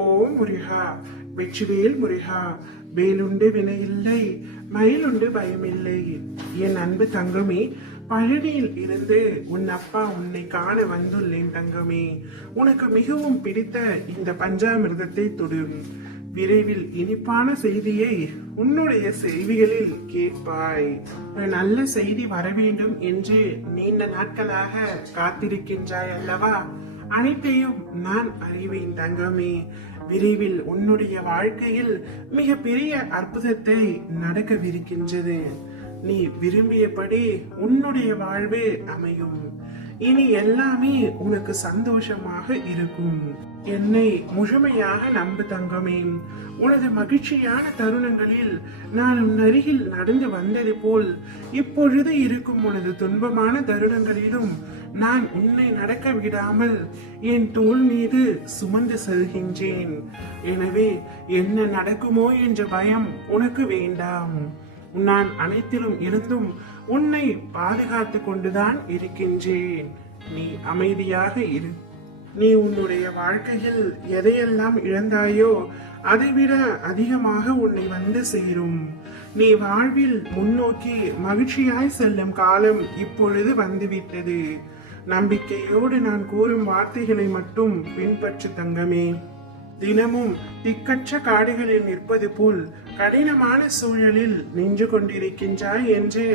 ஓம் முருகா, வெற்றிவேல் முருகா. வேலுண்டு வினையில்லை, மயிலுண்டு பயமில்லை. என் அன்பு தங்கமே, பழனியில் இருந்து உன் அப்பா உன்னை காண வந்துள்ளேன் தங்கமே. உனக்கு மிகவும் பிடித்த இந்த பஞ்சாமிர்தத்தை தொடும். விரைவில் இனிப்பான செய்தியை உன்னுடைய செய்திகளில் கேட்பாய். ஒரு நல்ல செய்தி வர வேண்டும் என்று நீண்ட நாட்களாக காத்திருக்கின்றாய் அல்லவா? அனைத்தையும் நான் அறிவேன் தங்கமே. விரைவில் உன்னுடைய வாழ்க்கையில் மிக பெரிய அற்புதத்தை நடக்கவிருக்கின்றது. நீ விரும்பியபடி உன்னுடைய வாழ்வே அமையும். இனி எல்லாமே உனக்கு சந்தோஷமாக இருக்கும். என்னை முழுமையாக நம்பு தங்கமே. உனது மகிழ்ச்சியான தருணங்களில் நான் உன் அருகில் நடந்து வந்தது போல் இப்பொழுது இருக்கும் உனது துன்பமான தருணங்களிலும் நான் உன்னை நடக்க விடாமல் என் தோள் மீது சுமந்து செல்கின்றேன். எனவே என்ன நடக்குமோ என்ற பயம் உனக்கு வேண்டாம். நான் அனைத்திலும் இருந்தும் உன்னை பாதுகாத்து கொண்டுதான் இருக்கின்றேன். நீ அமைதியாக இரு. நீ உன்னுடைய வாழ்க்கையில் எதையெல்லாம் இழந்தாயோ அதைவிட அதிகமாக உன்னை வந்து சேரும். நீ வாழ்வில் முன்னோக்கி மகிழ்ச்சியாய் செல்லும் காலம் இப்பொழுது வந்துவிட்டது. நம்பிக்கையோடு நான் கூறும் வார்த்தைகளை மட்டும் பின்பற்று தங்கமே. தினமும் திக்கற்ற காடுகளில் நிற்பது போல் கடினமான சூழலில் நின்று கொண்டிருக்கின்றாய் என்று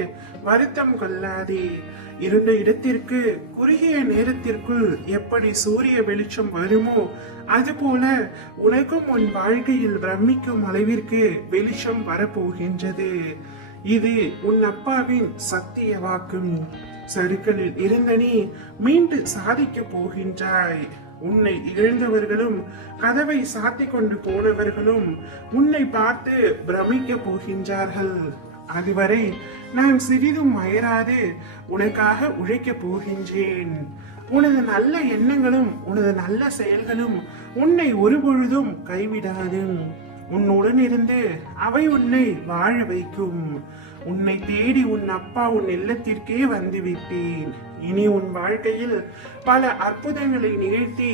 வருத்தம் கொள்ளாதே. இருந்த இடத்திற்கு குறுகிய நேரத்திற்குள் எப்படி சூரிய வெளிச்சம் வருமோ அதுபோல உனக்கும் உன் வாழ்க்கையில் பிரமிக்கும் அளவிற்கு வெளிச்சம் வரப்போகின்றது. இது உன் அப்பாவின் சத்திய வாக்கும். சறுக்கலில் இருந்த நீ மீண்டு சாதிக்க போகின்றாய். உன்னை இழந்தவர்களும் கதவை சாத்தி கொண்டு போனவர்களும் உன்னை பார்த்து பிரமிக்க போகின்றார்கள். அதுவரை நான் சிறிதும் அயராது உனக்காக உழைக்க போகின்றேன். உனது நல்ல எண்ணங்களும் உனது நல்ல செயல்களும் உன்னை ஒருபொழுதும் கைவிடாது. உன்னுடன் இருந்து அவை உன்னை வாழ வைக்கும். உன்னை தேடி உன் அப்பா உன் இல்லத்திற்கே வந்து விட்டேன். இனி உன் வாழ்க்கையில் பல அற்புதங்களை நிகழ்த்தி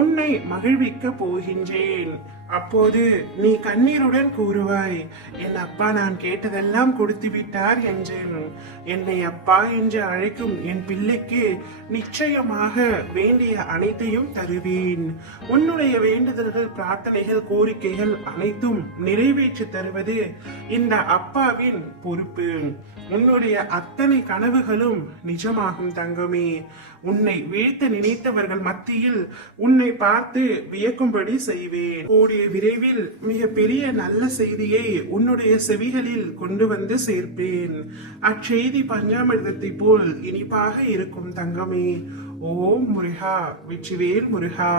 உன்னை மகிழ்விக்க போகின்றேன். அப்போது நீ கண்ணீருடன் கூறுவாய், என் அப்பா நான் கேட்டதெல்லாம் கொடுத்து விட்டார் என்றேன். என்னை அப்பா என்று அழைக்கும் என் பிள்ளைக்கு நிச்சயமாக வேண்டிய அனைத்தையும் தருவேன். உன்னுடைய வேண்டுதல்கள், பிரார்த்தனைகள், கோரிக்கைகள் அனைத்தும் நிறைவேற்றி தருவது இந்த அப்பாவின் பொறுப்பு. உன்னுடைய அத்தனை கனவுகளும் நிஜமாகும் தங்கமே. உன்னை வீழ்த்த நினைத்தவர்கள் மத்தியில் உன்னை பார்த்து வியக்கும்படி செய்வேன். கூடிய விரைவில் மிக பெரிய நல்ல செய்தியை உன்னுடைய செவிகளில் கொண்டு வந்து சேர்ப்பேன். அச்செய்தி பஞ்சாமிர்தத்தை போல் இனிப்பாக இருக்கும் தங்கமே. ஓம் முருகா, வெற்றிவேல் முருகா.